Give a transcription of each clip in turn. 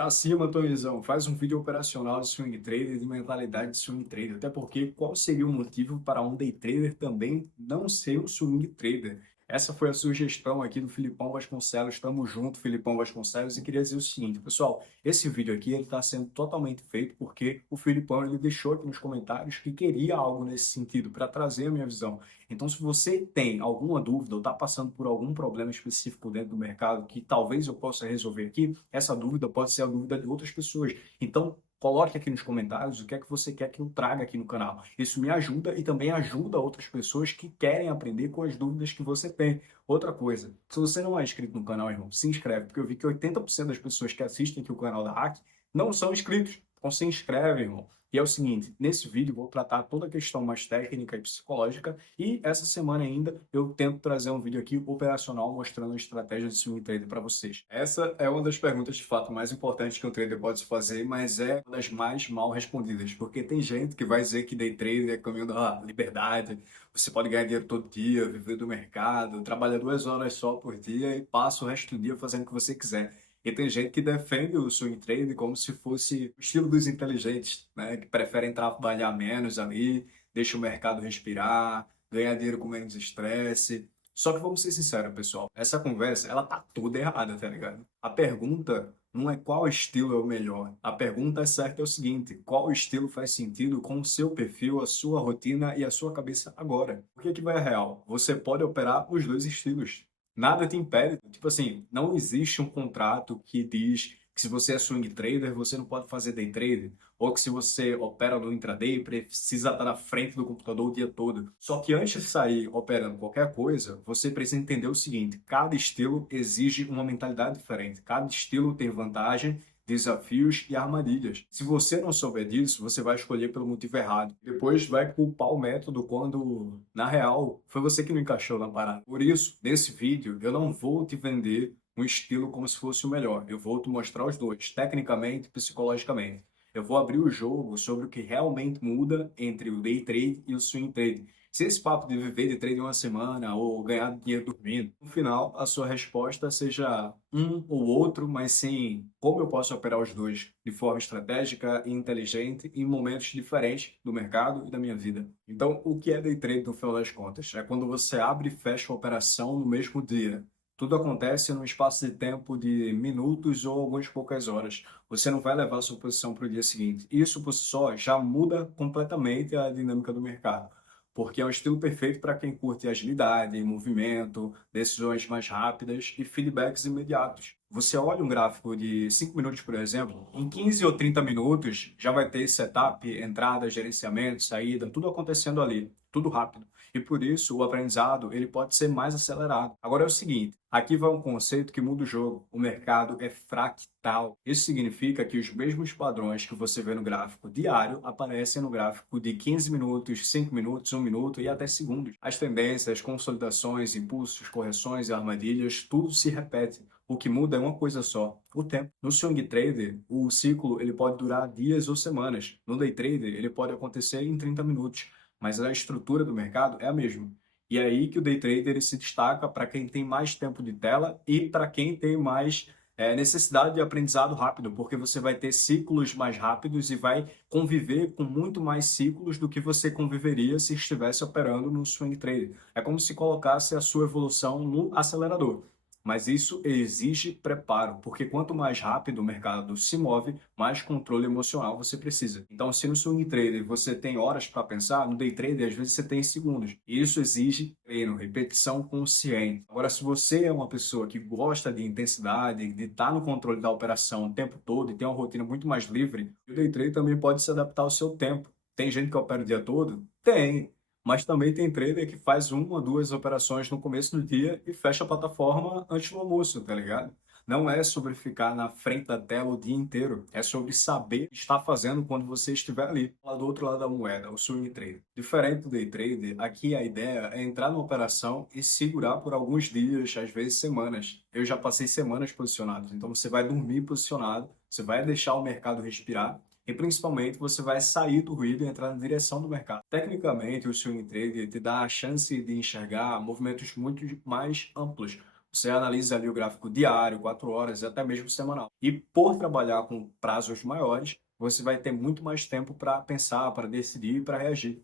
Pra cima, Tonizão, faz um vídeo operacional de swing trader, de mentalidade de swing trader. Até porque qual seria o motivo para um day trader também não ser um swing trader? Essa foi a sugestão aqui do Filipão Vasconcelos. Tamo junto, Filipão Vasconcelos. E queria dizer o seguinte, pessoal, esse vídeo aqui ele está sendo totalmente feito porque o Filipão ele deixou aqui nos comentários que queria algo nesse sentido para trazer a minha visão. Então, se você tem alguma dúvida ou está passando por algum problema específico dentro do mercado que talvez eu possa resolver aqui, essa dúvida pode ser a dúvida de outras pessoas. Então, coloque aqui nos comentários o que é que você quer que eu traga aqui no canal. Isso me ajuda e também ajuda outras pessoas que querem aprender com as dúvidas que você tem. Outra coisa, se você não é inscrito no canal, irmão, se inscreve, porque eu vi que 80% das pessoas que assistem aqui o canal da Hack não são inscritos. Então se inscreve, irmão. E é o seguinte, nesse vídeo eu vou tratar toda a questão mais técnica e psicológica e essa semana ainda eu tento trazer um vídeo aqui operacional mostrando a estratégia de swing trader para vocês. Essa é uma das perguntas de fato mais importantes que um trader pode se fazer, mas é uma das mais mal respondidas, porque tem gente que vai dizer que day trader é caminho da liberdade, você pode ganhar dinheiro todo dia, viver do mercado, trabalha 2 horas só por dia e passa o resto do dia fazendo o que você quiser. E tem gente que defende o swing trading como se fosse o estilo dos inteligentes, né? Que preferem trabalhar menos ali, deixa o mercado respirar, ganhar dinheiro com menos estresse. Só que vamos ser sinceros, pessoal, essa conversa, ela tá toda errada, tá ligado? A pergunta não é qual estilo é o melhor. A pergunta certa é o seguinte, qual estilo faz sentido com o seu perfil, a sua rotina e a sua cabeça agora? O que é que vai a real? Você pode operar os dois estilos. Nada te impede. Tipo assim, não existe um contrato que diz que se você é swing trader, você não pode fazer day trader. Ou que se você opera no intraday, precisa estar na frente do computador o dia todo. Só que antes de sair operando qualquer coisa, você precisa entender o seguinte: cada estilo exige uma mentalidade diferente. Cada estilo tem vantagem, desafios e armadilhas. Se você não souber disso, você vai escolher pelo motivo errado. Depois vai culpar o método quando, na real, foi você que não encaixou na parada. Por isso, nesse vídeo, eu não vou te vender um estilo como se fosse o melhor. Eu vou te mostrar os dois, tecnicamente e psicologicamente. Eu vou abrir o jogo sobre o que realmente muda entre o day trade e o swing trade. Se esse papo de viver de trade uma semana ou ganhar dinheiro dormindo, no final a sua resposta seja um ou outro, mas sim como eu posso operar os dois de forma estratégica e inteligente em momentos diferentes do mercado e da minha vida. Então, o que é day trade no final das contas? É quando você abre e fecha a operação no mesmo dia. Tudo acontece num espaço de tempo de minutos ou algumas poucas horas. Você não vai levar a sua posição para o dia seguinte. Isso por si só já muda completamente a dinâmica do mercado, porque é um estilo perfeito para quem curte agilidade, movimento, decisões mais rápidas e feedbacks imediatos. Você olha um gráfico de 5 minutos, por exemplo, em 15 ou 30 minutos já vai ter setup, entrada, gerenciamento, saída, tudo acontecendo ali, tudo rápido. E por isso o aprendizado ele pode ser mais acelerado. Agora é o seguinte, aqui vai um conceito que muda o jogo. O mercado é fractal. Isso significa que os mesmos padrões que você vê no gráfico diário aparecem no gráfico de 15 minutos, 5 minutos, 1 minuto e até segundos. As tendências, consolidações, impulsos, correções e armadilhas, tudo se repete. O que muda é uma coisa só, o tempo. No swing trader, o ciclo ele pode durar dias ou semanas. No day trader, ele pode acontecer em 30 minutos, mas a estrutura do mercado é a mesma. E é aí que o day trader ele se destaca para quem tem mais tempo de tela e para quem tem mais necessidade de aprendizado rápido, porque você vai ter ciclos mais rápidos e vai conviver com muito mais ciclos do que você conviveria se estivesse operando no swing trader. É como se colocasse a sua evolução no acelerador. Mas isso exige preparo, porque quanto mais rápido o mercado se move, mais controle emocional você precisa. Então, se no swing trader você tem horas para pensar, no day trader às vezes você tem segundos. E isso exige treino, repetição consciente. Agora, se você é uma pessoa que gosta de intensidade, de estar no controle da operação o tempo todo e tem uma rotina muito mais livre, o day trader também pode se adaptar ao seu tempo. Tem gente que opera o dia todo? Tem. Mas também tem trader que faz uma ou duas operações no começo do dia e fecha a plataforma antes do almoço, tá ligado? Não é sobre ficar na frente da tela o dia inteiro, é sobre saber o que está fazendo quando você estiver ali, lá do outro lado da moeda, o swing trader. Diferente do day trader, aqui a ideia é entrar numa operação e segurar por alguns dias, às vezes semanas. Eu já passei semanas posicionados, então você vai dormir posicionado, você vai deixar o mercado respirar e principalmente você vai sair do ruído e entrar na direção do mercado. Tecnicamente, o swing trade te dá a chance de enxergar movimentos muito mais amplos, Você analisa ali o gráfico diário, 4 horas, e até mesmo semanal. E por trabalhar com prazos maiores, você vai ter muito mais tempo para pensar, para decidir e para reagir.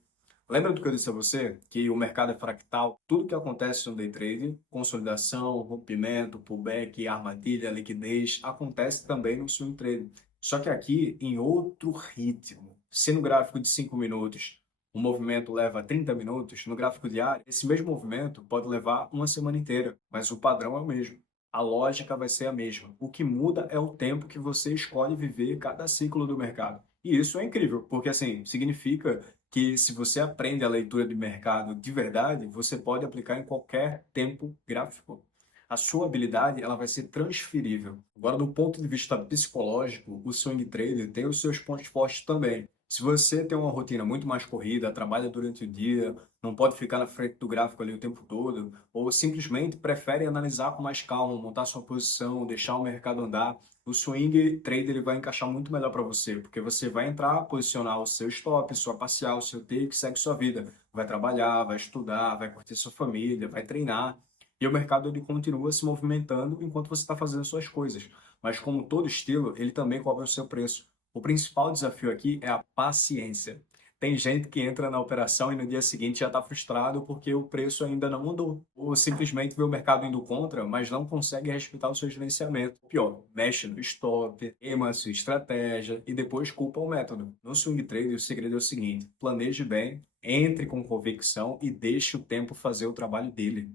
Lembra do que eu disse a você? Que o mercado é fractal. Tudo que acontece no day trading, consolidação, rompimento, pullback, armadilha, liquidez, acontece também no swing trading. Só que aqui em outro ritmo. Se no gráfico de 5 minutos o movimento leva 30 minutos, no gráfico diário, esse mesmo movimento pode levar uma semana inteira, mas o padrão é o mesmo. A lógica vai ser a mesma. O que muda é o tempo que você escolhe viver cada ciclo do mercado. E isso é incrível, porque assim, significa que se você aprende a leitura de mercado de verdade, você pode aplicar em qualquer tempo gráfico. A sua habilidade ela vai ser transferível. Agora, do ponto de vista psicológico, o swing trader tem os seus pontos fortes também. Se você tem uma rotina muito mais corrida, trabalha durante o dia, não pode ficar na frente do gráfico ali o tempo todo, ou simplesmente prefere analisar com mais calma, montar sua posição, deixar o mercado andar, o swing trader ele vai encaixar muito melhor para você, porque você vai entrar, posicionar o seu stop, sua parcial, o seu take, segue sua vida. Vai trabalhar, vai estudar, vai curtir sua família, vai treinar. E o mercado ele continua se movimentando enquanto você está fazendo suas coisas. Mas como todo estilo, ele também cobra o seu preço. O principal desafio aqui é a paciência. Tem gente que entra na operação e no dia seguinte já está frustrado porque o preço ainda não mudou. Ou simplesmente vê o mercado indo contra, mas não consegue respeitar o seu gerenciamento. Pior, mexe no stop, queima a sua estratégia e depois culpa o método. No swing trade, o segredo é o seguinte: planeje bem, entre com convicção e deixe o tempo fazer o trabalho dele.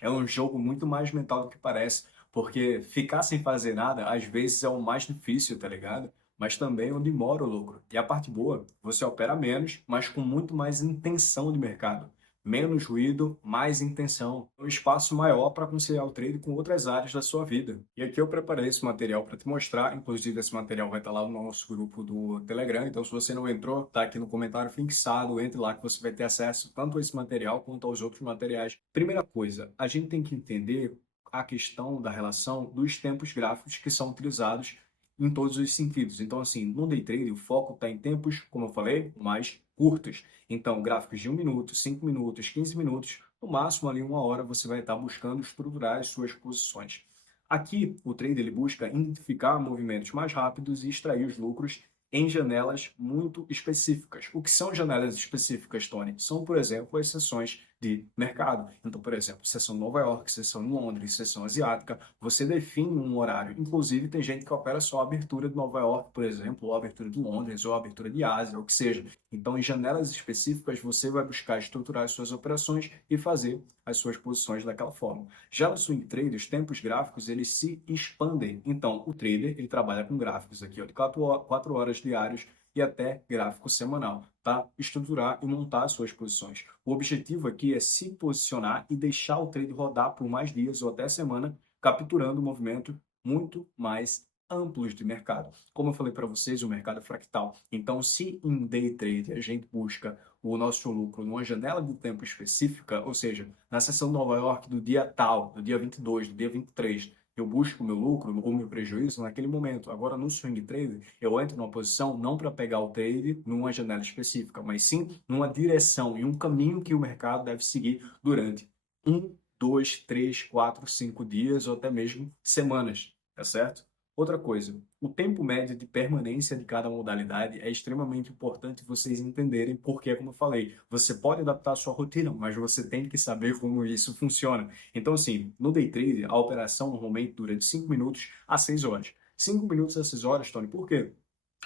É um jogo muito mais mental do que parece, porque ficar sem fazer nada às vezes é o mais difícil, tá ligado? Mas também onde mora o lucro. E a parte boa, você opera menos, mas com muito mais intenção de mercado. Menos ruído, mais intenção. Um espaço maior para conciliar o trade com outras áreas da sua vida. E aqui eu preparei esse material para te mostrar. Inclusive, esse material vai estar lá no nosso grupo do Telegram. Então, se você não entrou, tá aqui no comentário fixado. Entre lá que você vai ter acesso tanto a esse material quanto aos outros materiais. Primeira coisa, a gente tem que entender a questão da relação dos tempos gráficos que são utilizados em todos os sentidos. Então, assim, no day trade, o foco está em tempos, como eu falei, mais curtos. Então, gráficos de 1 minuto, 5 minutos, 15 minutos, no máximo ali 1 hora, você vai estar buscando estruturar as suas posições. Aqui, o trader ele busca identificar movimentos mais rápidos e extrair os lucros em janelas muito específicas. O que são janelas específicas, Tony? São, por exemplo, as sessões de mercado. Então, por exemplo, sessão em Nova York, sessão em Londres, sessão asiática, você define um horário. Inclusive, tem gente que opera só a abertura de Nova York, por exemplo, ou a abertura de Londres, ou a abertura de Ásia, ou o que seja. Então, em janelas específicas, você vai buscar estruturar as suas operações e fazer as suas posições daquela forma. Já no swing trade, os tempos gráficos, eles se expandem. Então, o trader, ele trabalha com gráficos aqui, ó, de 4 horas diários e até gráfico semanal, tá? Estruturar e montar as suas posições. O objetivo aqui é se posicionar e deixar o trade rodar por mais dias ou até semana, capturando o movimento muito mais amplos de mercado. Como eu falei para vocês, o mercado é fractal. Então, se em day trade a gente busca o nosso lucro numa janela de tempo específica, ou seja, na sessão de Nova York do dia tal, do dia 22, do dia 23, eu busco o meu lucro ou meu prejuízo naquele momento. Agora, no swing trade, eu entro numa posição não para pegar o trade numa janela específica, mas sim numa direção e um caminho que o mercado deve seguir durante 1, 2, 3, 4, 5 dias ou até mesmo semanas, tá certo? Outra coisa, o tempo médio de permanência de cada modalidade é extremamente importante vocês entenderem, porque, como eu falei, você pode adaptar a sua rotina, mas você tem que saber como isso funciona. Então, assim, no day trade, a operação normalmente dura de 5 minutos a 6 horas. 5 minutos a 6 horas, Tony, por quê?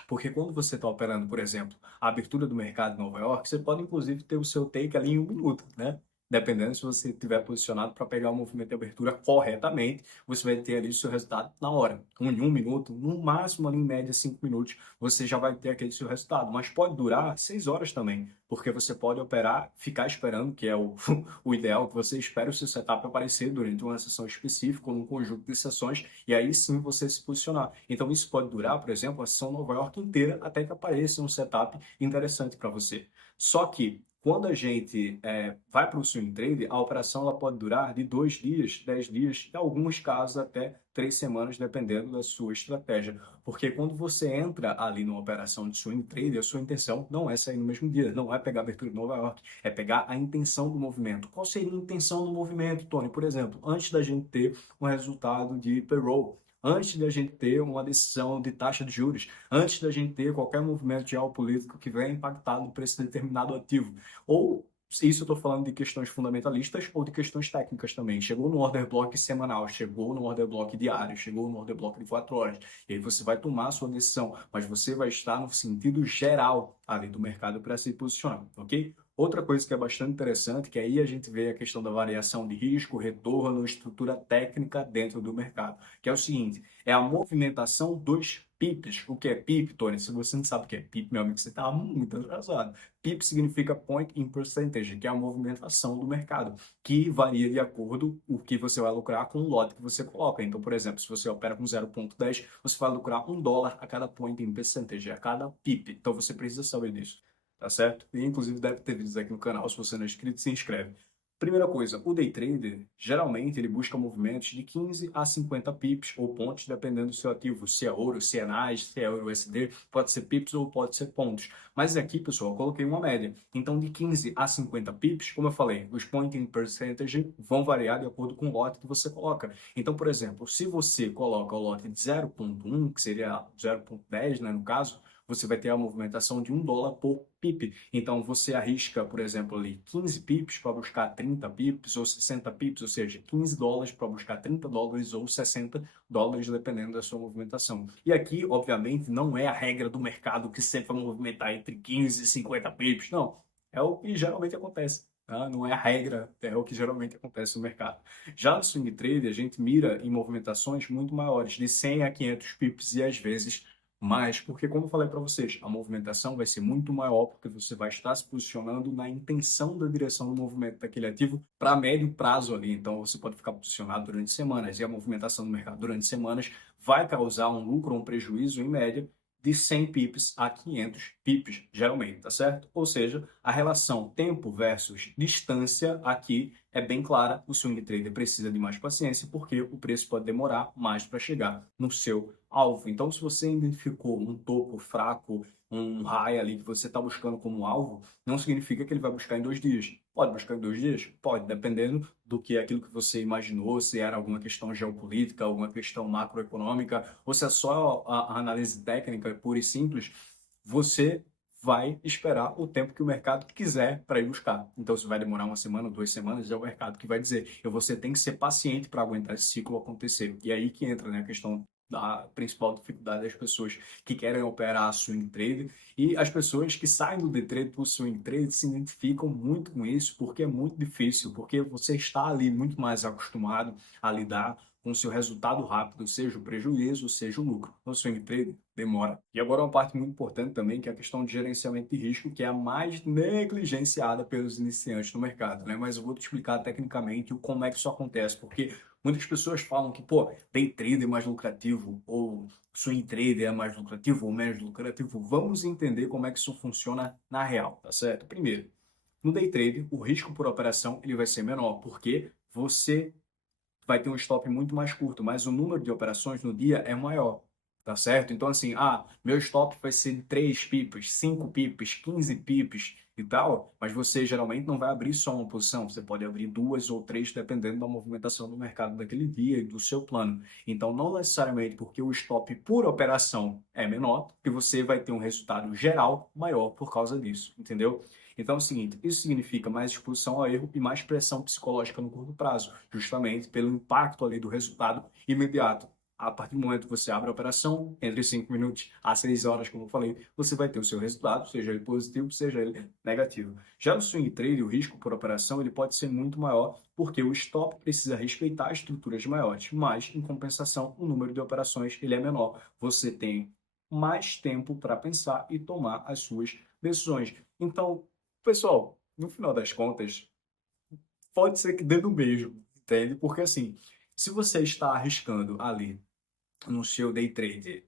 Porque quando você está operando, por exemplo, a abertura do mercado em Nova York, você pode inclusive ter o seu take ali em 1 minuto, né? Dependendo se você estiver posicionado para pegar o movimento de abertura corretamente, você vai ter ali o seu resultado na hora. Em 1 minuto, no máximo ali em média 5 minutos, você já vai ter aquele seu resultado. Mas pode durar 6 horas também, porque você pode operar, ficar esperando, que é o ideal, que você espere o seu setup aparecer durante uma sessão específica ou num conjunto de sessões, e aí sim você se posicionar. Então isso pode durar, por exemplo, a sessão Nova York inteira, até que apareça um setup interessante para você. Só que Quando a gente vai para o swing trade, a operação ela pode durar de 2 dias, 10 dias, em alguns casos até 3 semanas, dependendo da sua estratégia. Porque quando você entra ali numa operação de swing trade, a sua intenção não é sair no mesmo dia, não é pegar a abertura de Nova York, é pegar a intenção do movimento. Qual seria a intenção do movimento, Tony? Por exemplo, antes da gente ter um resultado de payroll, antes da gente ter uma decisão de taxa de juros, antes da gente ter qualquer movimento geopolítico que venha impactar no preço de determinado ativo. Ou isso eu estou falando de questões fundamentalistas ou de questões técnicas também. Chegou no order block semanal, chegou no order block diário, chegou no order block de 4 horas. E aí você vai tomar a sua decisão, mas você vai estar no sentido geral ali do mercado para se posicionar, ok? Outra coisa que é bastante interessante, que aí a gente vê a questão da variação de risco, retorno, estrutura técnica dentro do mercado, que é o seguinte, é a movimentação dos pips. O que é pip, Tony? Se você não sabe o que é pip, meu amigo, você está muito atrasado. Pip significa point in percentage, que é a movimentação do mercado, que varia de acordo com o que você vai lucrar com o lote que você coloca. Então, por exemplo, se você opera com 0,10, você vai lucrar $1 a cada point in percentage, a cada pip. Então, você precisa saber disso. Tá certo? E inclusive deve ter vídeos aqui no canal, se você não é inscrito, se inscreve. Primeira coisa, o day trader, geralmente ele busca movimentos de 15 a 50 pips ou pontos, dependendo do seu ativo, se é ouro, se é NAS, se é euro USD, pode ser pips ou pode ser pontos. Mas aqui, pessoal, eu coloquei uma média. Então, de 15 a 50 pips, como eu falei, os point in percentage vão variar de acordo com o lote que você coloca. Então, por exemplo, se você coloca o lote de 0,1, que seria 0,10, né, no caso, você vai ter a movimentação de $1 por pip. Então, você arrisca, por exemplo, ali 15 pips para buscar 30 pips ou 60 pips, ou seja, $15 para buscar $30 ou $60, dependendo da sua movimentação. E aqui, obviamente, não é a regra do mercado que sempre vai movimentar entre 15 e 50 pips, não. É o que geralmente acontece. Não é a regra, é o que geralmente acontece no mercado. Já no swing trade, a gente mira em movimentações muito maiores, de 100 a 500 pips e às vezes mais, porque como eu falei para vocês, a movimentação vai ser muito maior, porque você vai estar se posicionando na intenção da direção do movimento daquele ativo para médio prazo ali. Então você pode ficar posicionado durante semanas e a movimentação do mercado durante semanas vai causar um lucro ou um prejuízo em média de 100 pips a 500 pips, geralmente, tá certo? Ou seja, a relação tempo versus distância aqui é bem clara. O swing trader precisa de mais paciência porque o preço pode demorar mais para chegar no seu alvo. Então, se você identificou um topo fraco, um high ali que você está buscando como alvo, não significa que ele vai buscar em 2 dias. Pode buscar em 2 dias? Pode, dependendo do que é aquilo que você imaginou, se era alguma questão geopolítica, alguma questão macroeconômica, ou se é só a análise técnica pura e simples, você vai esperar o tempo que o mercado quiser para ir buscar. Então, se vai demorar uma semana, 2 semanas, é o mercado que vai dizer. E você tem que ser paciente para aguentar esse ciclo acontecer. E aí que entra, né, a questão da principal dificuldade das pessoas que querem operar swing trade e as pessoas que saem do day trade para o swing trade se identificam muito com isso porque é muito difícil, porque você está ali muito mais acostumado a lidar com o seu resultado rápido, seja o prejuízo, seja o lucro. No swing trade, demora. E agora uma parte muito importante também, que é a questão de gerenciamento de risco, que é a mais negligenciada pelos iniciantes no mercado, né? Mas eu vou te explicar tecnicamente como é que isso acontece, porque muitas pessoas falam que, pô, day trade é mais lucrativo, ou swing trade é mais lucrativo ou menos lucrativo. Vamos entender como é que isso funciona na real, tá certo? Primeiro, no day trade, o risco por operação ele vai ser menor, porque você vai ter um stop muito mais curto, mas o número de operações no dia é maior, tá certo? Então, assim, meu stop vai ser de 3 pips, 5 pips, 15 pips e tal, mas você geralmente não vai abrir só uma posição, você pode abrir 2 ou 3, dependendo da movimentação do mercado daquele dia e do seu plano. Então, não necessariamente porque o stop por operação é menor, que você vai ter um resultado geral maior por causa disso, entendeu? Então é o seguinte, isso significa mais exposição ao erro e mais pressão psicológica no curto prazo, justamente pelo impacto ali do resultado imediato. A partir do momento que você abre a operação, entre 5 minutos a 6 horas, como eu falei, você vai ter o seu resultado, seja ele positivo, seja ele negativo. Já no swing trade, o risco por operação ele pode ser muito maior, porque o stop precisa respeitar estruturas maiores, mas, em compensação, o número de operações ele é menor. Você tem mais tempo para pensar e tomar as suas decisões. Então, pessoal, no final das contas, pode ser que dê no mesmo, entende? Porque assim, se você está arriscando ali no seu day trade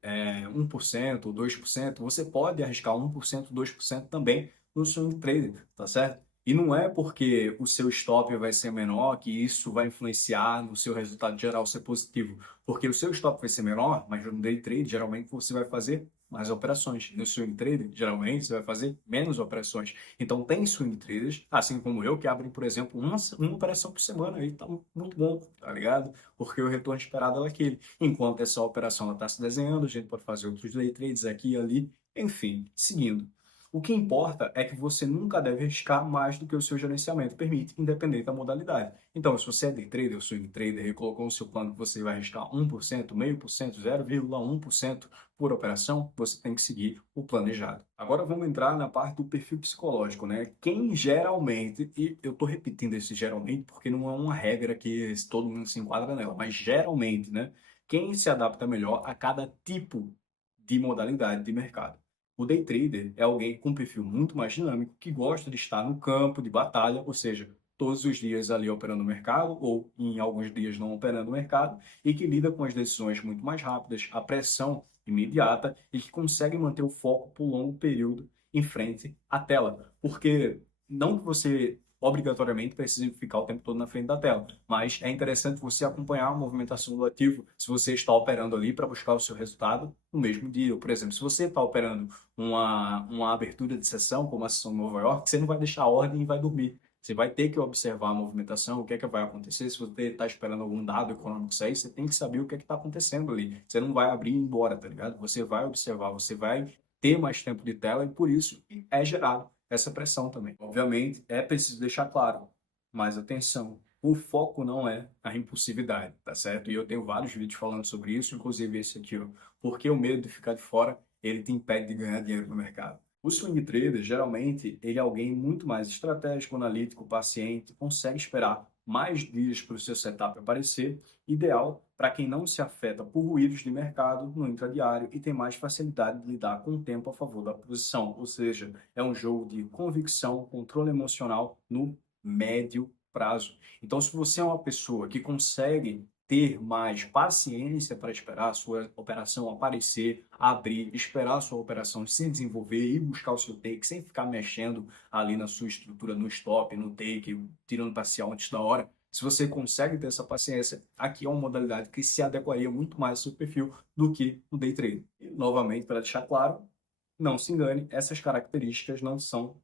1%, 2%, você pode arriscar 1%, 2% também no swing trading, tá certo? E não é porque o seu stop vai ser menor que isso vai influenciar no seu resultado geral ser positivo. Porque o seu stop vai ser menor, mas no day trade, geralmente você vai fazer mais operações. No swing trade, geralmente você vai fazer menos operações. Então, tem swing traders, assim como eu, que abrem, por exemplo, uma operação por semana. Aí tá muito bom, tá ligado? Porque o retorno esperado é aquele. Enquanto essa operação está se desenhando, a gente pode fazer outros day trades aqui e ali. Enfim, seguindo. O que importa é que você nunca deve arriscar mais do que o seu gerenciamento permite, independente da modalidade. Então, se você é day trader ou swing trader e colocou no seu plano que você vai arriscar 1%, 0,5%, 0,1% por operação, você tem que seguir o planejado. Agora vamos entrar na parte do perfil psicológico, né? Quem geralmente, e eu estou repetindo esse geralmente porque não é uma regra que todo mundo se enquadra nela, mas geralmente, né? Quem se adapta melhor a cada tipo de modalidade de mercado. O day trader é alguém com um perfil muito mais dinâmico, que gosta de estar no campo de batalha, ou seja, todos os dias ali operando no mercado, ou em alguns dias não operando no mercado, e que lida com as decisões muito mais rápidas, a pressão imediata, e que consegue manter o foco por um longo período em frente à tela. Porque não que você obrigatoriamente precise ficar o tempo todo na frente da tela, mas é interessante você acompanhar a movimentação do ativo se você está operando ali para buscar o seu resultado no mesmo dia. Por exemplo, se você está operando uma abertura de sessão, como a sessão em Nova York, você não vai deixar a ordem e vai dormir. Você vai ter que observar a movimentação, o que é que vai acontecer. Se você está esperando algum dado econômico sair, você tem que saber o que é que está acontecendo ali. Você não vai abrir e ir embora, tá ligado? Você vai observar, você vai ter mais tempo de tela e por isso é gerado essa pressão também. Obviamente, é preciso deixar claro, mas atenção, o foco não é a impulsividade, tá certo? E eu tenho vários vídeos falando sobre isso, inclusive esse aqui, ó. Porque o medo de ficar de fora, ele te impede de ganhar dinheiro no mercado. O swing trader, geralmente, ele é alguém muito mais estratégico, analítico, paciente, consegue esperar mais dias para o seu setup aparecer, ideal para quem não se afeta por ruídos de mercado no intradiário e tem mais facilidade de lidar com o tempo a favor da posição, ou seja, é um jogo de convicção, controle emocional no médio prazo. Então, se você é uma pessoa que consegue ter mais paciência para esperar a sua operação aparecer, abrir, esperar a sua operação se desenvolver e buscar o seu take, sem ficar mexendo ali na sua estrutura, no stop, no take, tirando parcial antes da hora. Se você consegue ter essa paciência, aqui é uma modalidade que se adequaria muito mais ao seu perfil do que o day trade. E, novamente, para deixar claro, não se engane, essas características não são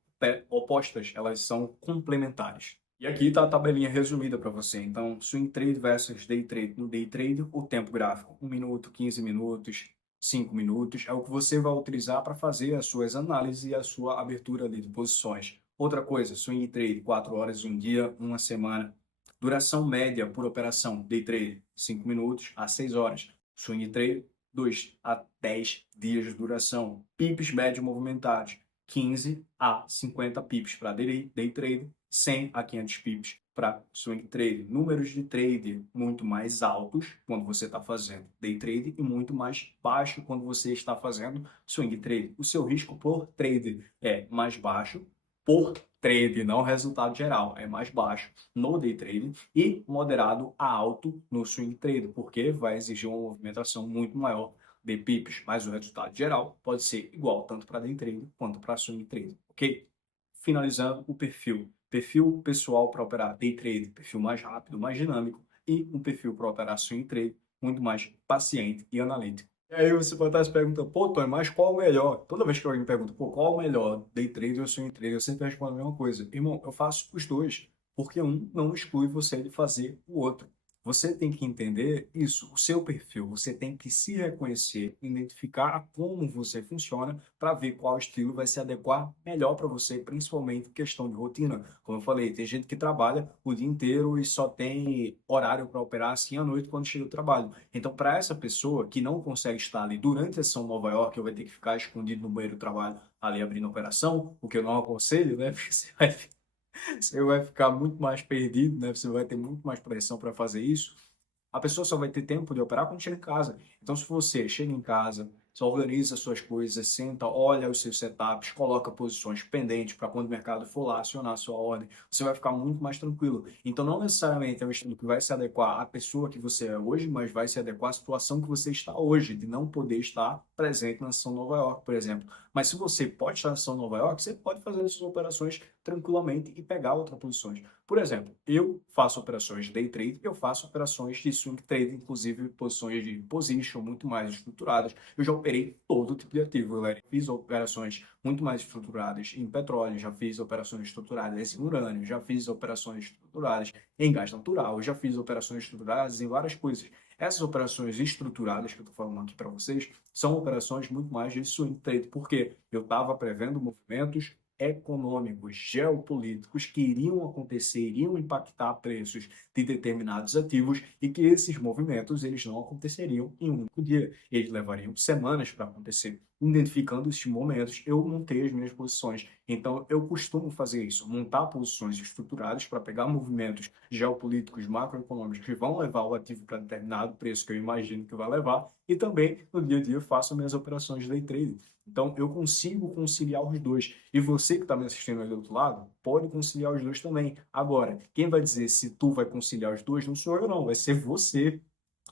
opostas, elas são complementares. E aqui está a tabelinha resumida para você. Então, swing trade versus day trade. No day trade, o tempo gráfico, 1 minuto, 15 minutos, 5 minutos, é o que você vai utilizar para fazer as suas análises e a sua abertura ali de posições. Outra coisa, swing trade, 4 horas, um dia, uma semana. Duração média por operação, day trade, 5 minutos a 6 horas. Swing trade, 2 a 10 dias de duração. Pips médio movimentados, 15 a 50 pips para day trade, 100 a 500 pips para swing trade. Números de trade muito mais altos quando você está fazendo day trade e muito mais baixo quando você está fazendo swing trade. O seu risco por trade é mais baixo por trade, não resultado geral, é mais baixo no day trade e moderado a alto no swing trade, porque vai exigir uma movimentação muito maior de pips, mas o resultado geral pode ser igual tanto para day trade quanto para swing trade, ok? Finalizando o perfil. Perfil pessoal para operar day trade, perfil mais rápido, mais dinâmico, e um perfil para operar swing trade, muito mais paciente e analítico. E aí você pode estar se perguntando, pô, Tony, mas qual o melhor? Toda vez que alguém me pergunta, pô, qual o melhor, day trade ou swing trade, eu sempre respondo a mesma coisa. Irmão, eu faço os dois, porque um não exclui você de fazer o outro. Você tem que entender isso, o seu perfil, você tem que se reconhecer, identificar como você funciona para ver qual estilo vai se adequar melhor para você, principalmente em questão de rotina. Como eu falei, tem gente que trabalha o dia inteiro e só tem horário para operar assim à noite quando chega o trabalho. Então, para essa pessoa que não consegue estar ali durante a sessão Nova York, eu vai ter que ficar escondido no banheiro do trabalho ali abrindo operação, o que eu não aconselho, né? Porque você vai ficar muito mais perdido, né? Você vai ter muito mais pressão para fazer isso. A pessoa só vai ter tempo de operar quando chega em casa. Então, se você chega em casa, você organiza suas coisas, senta, olha os seus setups, coloca posições pendentes para quando o mercado for lá acionar a sua ordem, você vai ficar muito mais tranquilo. Então, não necessariamente é um estilo que vai se adequar à pessoa que você é hoje, mas vai se adequar à situação que você está hoje, de não poder estar presente na ação Nova York, por exemplo. Mas se você pode estar na ação Nova York, você pode fazer essas operações tranquilamente e pegar outras posições. Por exemplo, eu faço operações de day trade, eu faço operações de swing trade, inclusive posições de position muito mais estruturadas. Eu já operei todo tipo de ativo, galera. Fiz operações muito mais estruturadas em petróleo, já fiz operações estruturadas em urânio, já fiz operações estruturadas em gás natural, já fiz operações estruturadas em várias coisas. Essas operações estruturadas que eu estou falando aqui para vocês são operações muito mais de swing trade, porque eu estava prevendo movimentos econômicos, geopolíticos que iriam acontecer, iriam impactar preços de determinados ativos e que esses movimentos eles não aconteceriam em um único dia, eles levariam semanas para acontecer. Identificando esses momentos, eu montei as minhas posições. Então, eu costumo fazer isso, montar posições estruturadas para pegar movimentos geopolíticos, macroeconômicos que vão levar o ativo para determinado preço que eu imagino que vai levar e também, no dia a dia, eu faço minhas operações de day trade. Então, eu consigo conciliar os dois. E você que está me assistindo aí do outro lado, pode conciliar os dois também. Agora, quem vai dizer se tu vai conciliar os dois não sou eu, não. Vai ser você.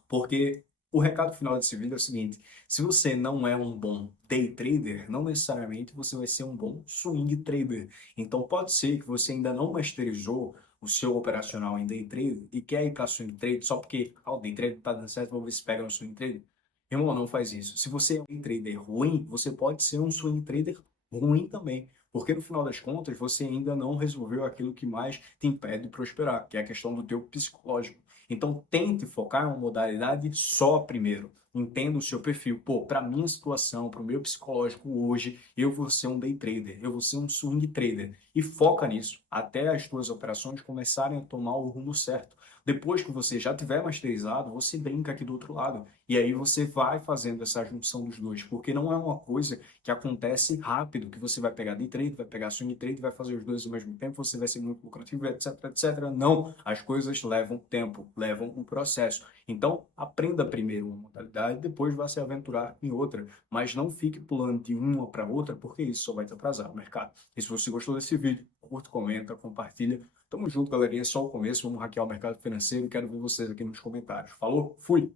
Porque o recado final desse vídeo é o seguinte: se você não é um bom day trader, não necessariamente você vai ser um bom swing trader. Então, pode ser que você ainda não masterizou o seu operacional em day trade e quer ir para swing trade só porque o day trade está dando certo, vou ver se pega no swing trade. Irmão, não faz isso. Se você é um trader ruim, você pode ser um swing trader ruim também. Porque no final das contas, você ainda não resolveu aquilo que mais te impede de prosperar, que é a questão do teu psicológico. Então, tente focar em uma modalidade só primeiro. Entenda o seu perfil. Pô, para minha situação, para o meu psicológico hoje, eu vou ser um day trader, eu vou ser um swing trader. E foca nisso, até as tuas operações começarem a tomar o rumo certo. Depois que você já tiver masterizado, você brinca aqui do outro lado. E aí você vai fazendo essa junção dos dois, porque não é uma coisa que acontece rápido, que você vai pegar day trade, vai pegar swing trade, vai fazer os dois ao mesmo tempo, você vai ser muito lucrativo, etc, etc. Não, as coisas levam tempo, levam um processo. Então, aprenda primeiro uma modalidade, depois vá se aventurar em outra, mas não fique pulando de uma para outra, porque isso só vai te atrasar no mercado. E se você gostou desse vídeo, curta, comenta, compartilha. Tamo junto, galerinha. É só o começo. Vamos hackear o mercado financeiro. Quero ver vocês aqui nos comentários. Falou? Fui!